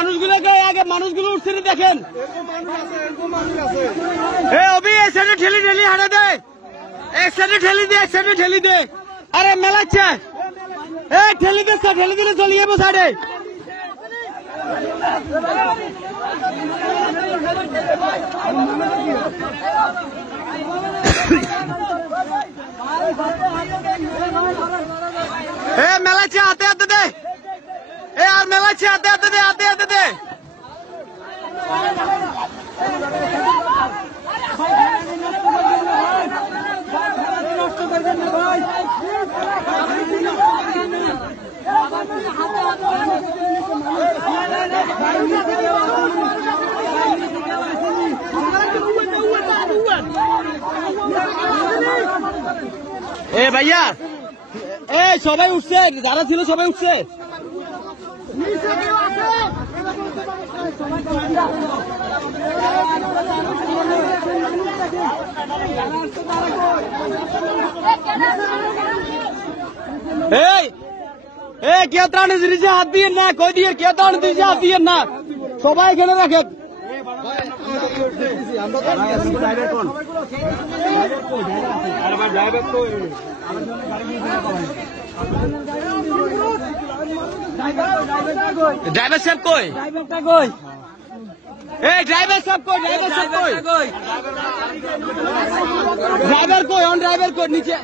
মানুষগুলোকে আগে মানুষগুলো উঠছে দেখেন। অভি এক সাইডে ঠেলি ঠেলি হাঁটে দে, এক সাইডে ঠেলি দে, এক সাইডে ঠেলি দে। আরে মেলাচ্ছে ঠেলি দে, ঠেলি দিলে চলে যাবো সাইডে। মেলাচ্ছে হাতে হাতে দে, আর মেলাচ্ছে হাতে হাতে দে, হাতে হাতে দে। ভাইয়া সবাই উঠছে, যারা ছিল সবাই উঠছে। কেউ ত্রাণ দিয়েছে হাত দিয়ে না, কই দিয়ে কেউ ত্রাণ দিয়েছে হাত দিয়ে না, সবাই এখানে রাখেন। ড্রাইভার সাহেব কই? ড্রাইভারটা কই? ড্রাইভার সাহেব কই? ড্রাইভার সাহেব কই? ড্রাইভার কই? অন ড্রাইভার কই? নিচে